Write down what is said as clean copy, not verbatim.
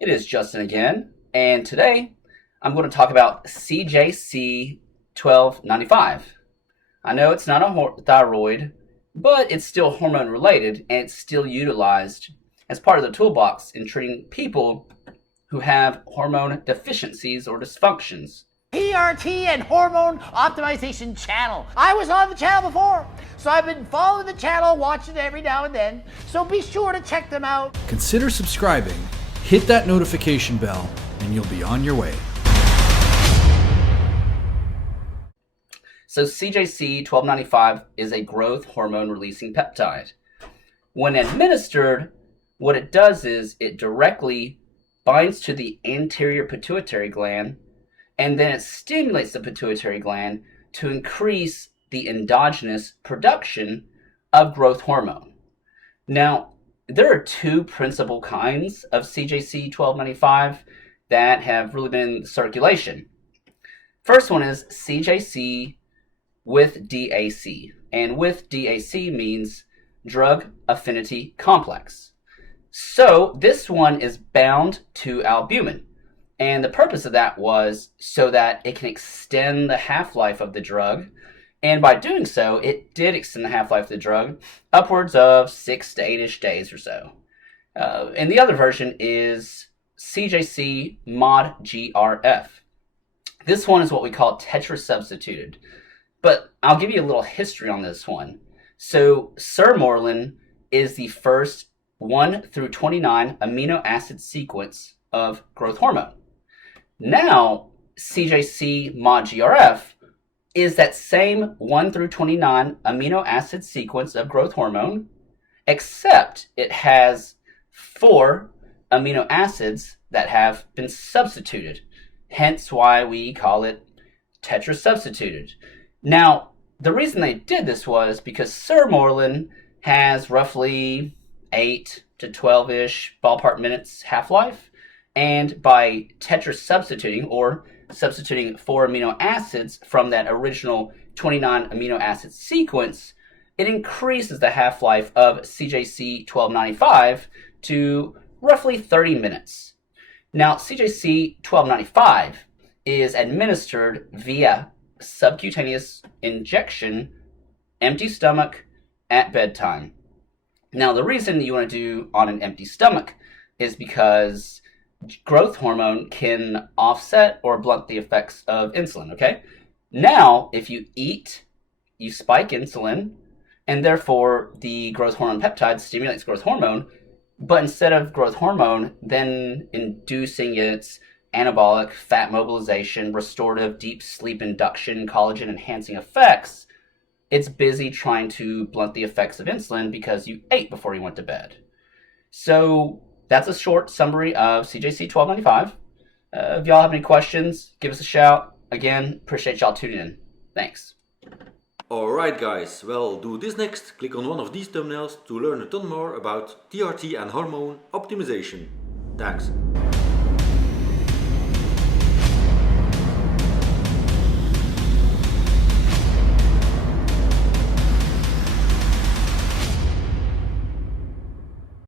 It is Justin again, and today I'm going to talk about CJC1295. I know it's not a thyroid, but it's still hormone related and it's still utilized as part of the toolbox in treating people who have hormone deficiencies or dysfunctions. PRT and Hormone Optimization channel. I was on the channel before, so I've been following the channel, watching it every now and then, so be sure to check them out. Consider subscribing, hit that notification bell, and you'll be on your way. So CJC1295 is a growth hormone releasing peptide. When administered, what it does is it directly binds to the anterior pituitary gland, and then it stimulates the pituitary gland to increase the endogenous production of growth hormone. Now, there are two principal kinds of CJC1295 that have really been in circulation. First one is CJC with DAC, and with DAC means drug affinity complex. So this one is bound to albumin. And the purpose of that was so that it can extend the half-life of the drug. And by doing so, it did extend the half-life of the drug upwards of 6 to 8-ish days or so. And the other version is CJC Mod GRF. This one is what we call tetrasubstituted. But I'll give you a little history on this one. So sermorelin is the first 1 through 29 amino acid sequence of growth hormone. Now, CJC Mod GRF is that same 1 through 29 amino acid sequence of growth hormone, except it has 4 amino acids that have been substituted, hence why we call it tetrasubstituted. Now, the reason they did this was because sermorelin has roughly 8 to 12-ish ballpark minutes half-life, and by tetrasubstituting, or substituting 4 amino acids from that original 29 amino acid sequence, it increases the half-life of CJC1295 to roughly 30 minutes. Now, CJC1295 is administered via subcutaneous injection, empty stomach, at bedtime. Now, the reason you want to do on an empty stomach is because growth hormone can offset or blunt the effects of insulin, okay? Now, if you eat, you spike insulin, and therefore the growth hormone peptide stimulates growth hormone, but instead of growth hormone then inducing its anabolic, fat mobilization, restorative, deep sleep induction, collagen enhancing effects, it's busy trying to blunt the effects of insulin because you ate before you went to bed. So that's a short summary of CJC1295. If y'all have any questions, give us a shout. Again, appreciate y'all tuning in. Thanks. Alright guys, well, do this next. Click on one of these thumbnails to learn a ton more about TRT and hormone optimization. Thanks.